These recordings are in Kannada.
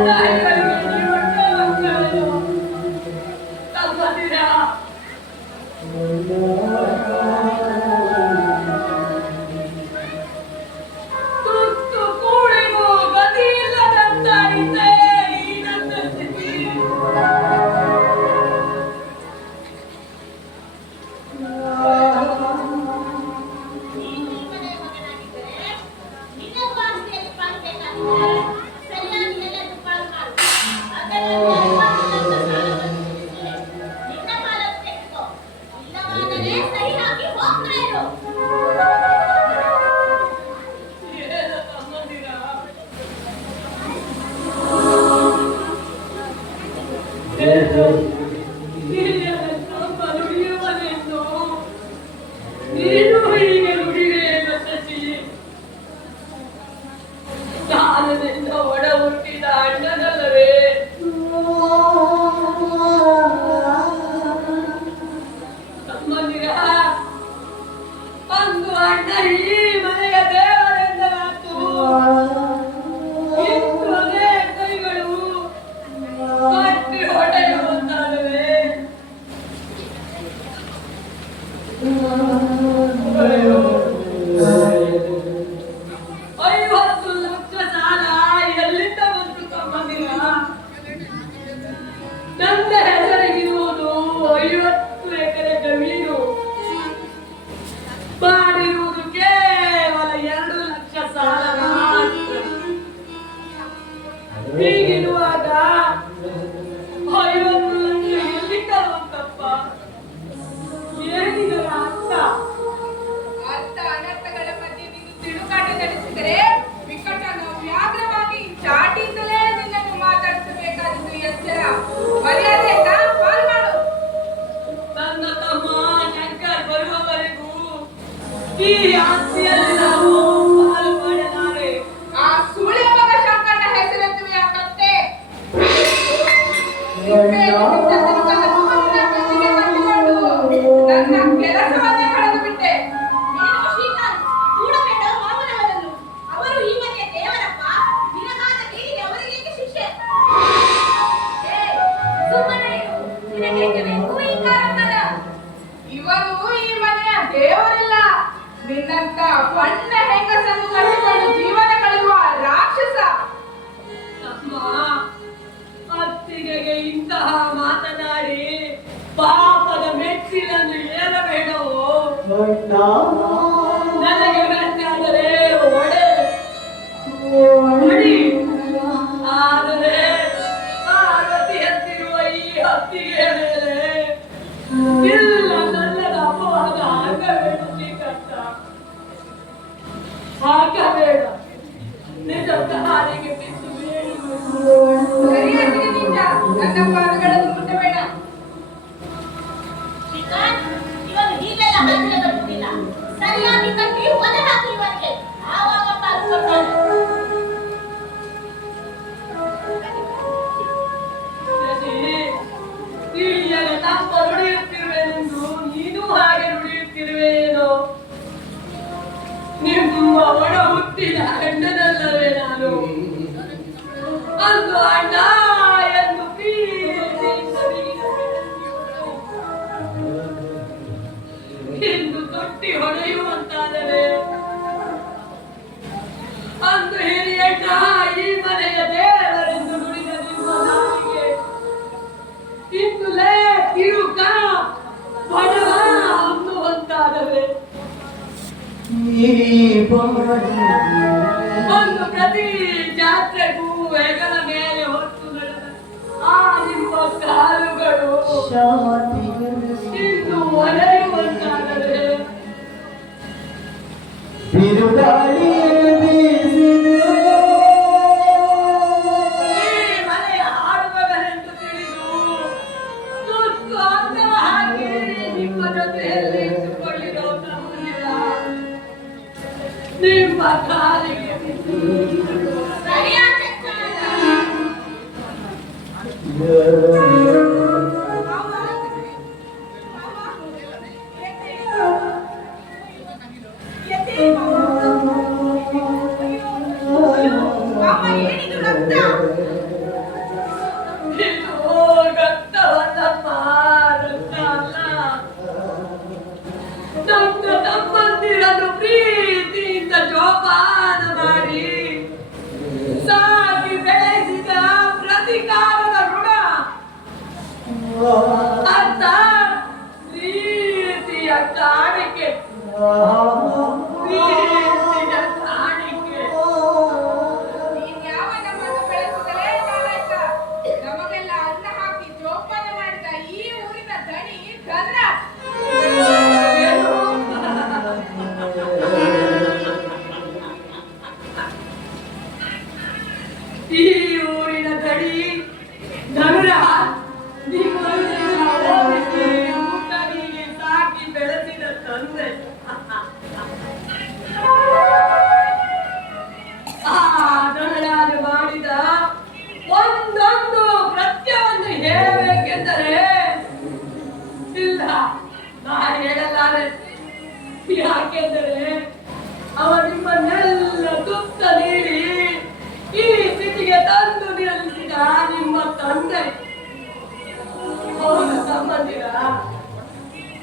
Amen. ಆ ಮಾತನಾಡಿ ಪಾಪದ ಮೆಟ್ಟಿಲನ್ನು ಏರಬೇಡವು സംഘം പാവകളെ ಒಂದು ಪ್ರತಿ ಜಾತ್ರೆಗೂ ಹೆಗಲ ಮೇಲೆ ಹೊತ್ತು ಆ ನಿಮ್ಮ ಕಾಲುಗಳು ಇನ್ನು ಒಲೆಯುವಂತಾದರೆ ಬಿರುಗಾಳಿ ಹಾಕಿ ನಿಮ್ಮ ಜೊತೆಯಲ್ಲಿ Yeah.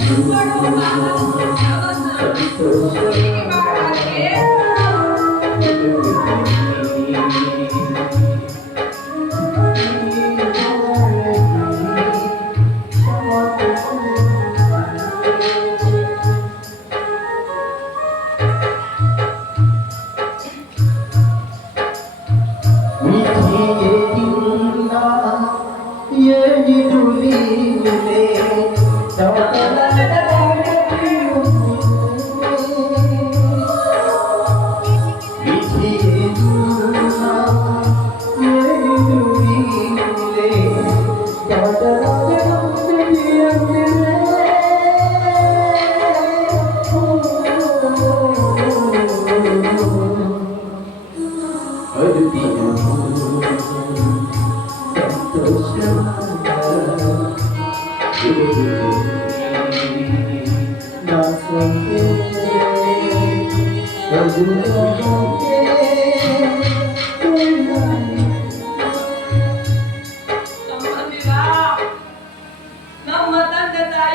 Thank you.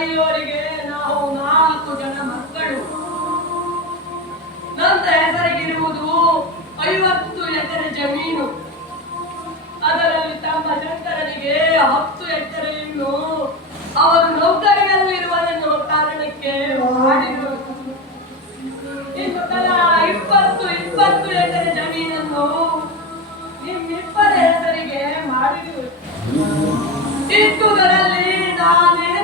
ತಾಯಿಯವರಿಗೆ ನಾವು ನಾಲ್ಕು ಜನ ಮಕ್ಕಳು. ನನ್ನ ಹೆಸರಿಗಿರುವುದು ಐವತ್ತು ಎಕರೆ ಜಮೀನು. ಅದರಲ್ಲಿ ತಮ್ಮ ಜನರಿಗೆ ಹತ್ತು ಎಕರೆಯನ್ನು ಅವರು ನೌಕರಿಯಲ್ಲಿರುವರೆನ್ನುವ ಕಾರಣಕ್ಕೆ ಮಾಡಿದರು. ಇನ್ನು ಇಪ್ಪತ್ತು ಇಪ್ಪತ್ತು ಎಕರೆ ಜಮೀನನ್ನು ನಿಮ್ಮಿಬ್ಬರ ಹೆಸರಿಗೆ ಮಾಡಿದರು. ಇದ್ದುದರಲ್ಲಿ ನಾನೇ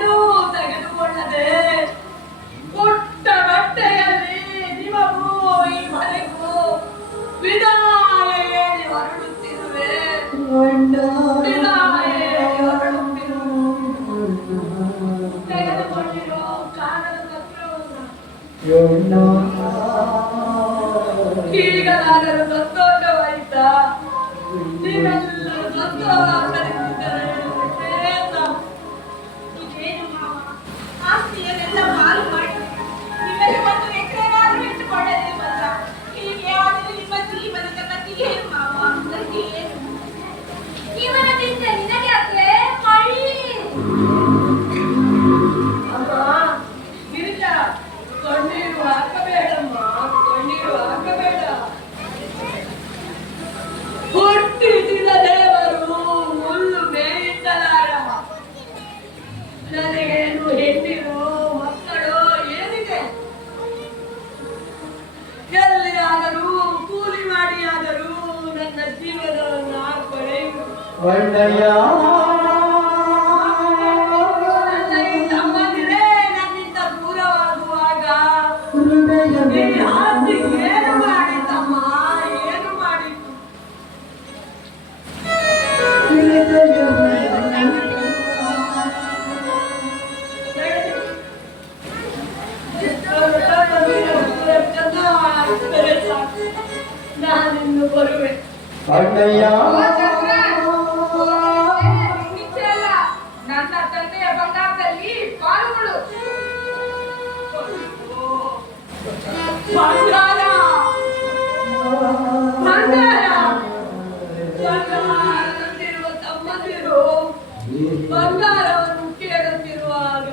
ಬಂಗಾರವನ್ನು ಕೇಳುತ್ತಿರುವಾಗ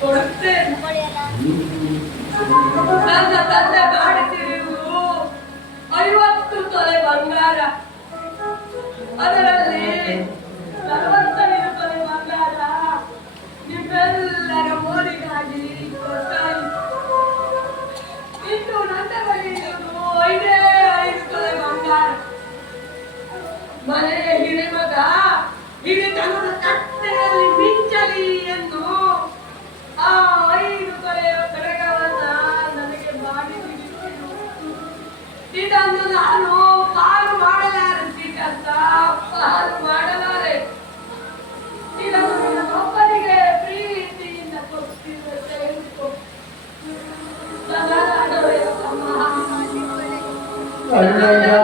ಕೊಡುತ್ತೆ. ನನ್ನ ತಂದೆ ಕಾಡುತ್ತಿರುವುದು ಐವತ್ತು ತೊಲೆ ಬಂಗಾರ. ಅದರಲ್ಲಿ ಆದರೆ ಹಿರಿಮಗ ಇಡೀ ತನ್ನ ಕಟ್ಟೆಯಲ್ಲಿ ಮಿಂಚಲಿ ಎಂದು ಆ ಐದು ತೊಲೆಯ ಕಡೆಗಳನ್ನ ನನಗೆ ಮಾಡಿ ಇದನ್ನು ನಾನು ಪಾರು ಮಾಡಲಾರೆ ಸೀತಂತ ಪಾರು ಮಾಡಲಾರೆ. ಇದನ್ನು ನನ್ನೊಬ್ಬನಿಗೆ ಪ್ರೀತಿಯಿಂದ ಕೊಡ್ತೀರ ತೆಗೆದುಕೊ. ಸದಾ ತಮ್ಮ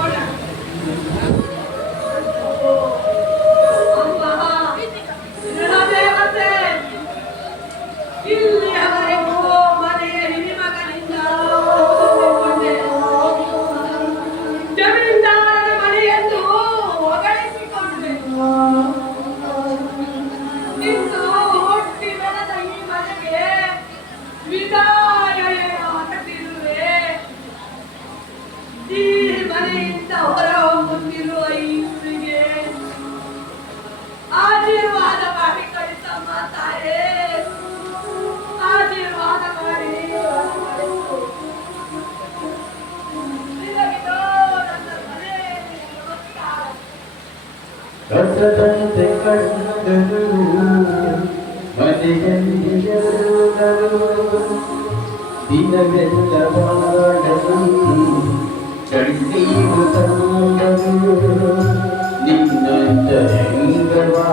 ಕಟ್ಟದಂತೆ ಕಣ್ಣಗಳು ಮನೆಯಲ್ಲಿರುಗಳು ದಿನವೆಲ್ಲ ಬಾಡಲು ಚಂಡೀವು ತಂದರು ನಿನ್ನ ಚಂದ್ರವಾ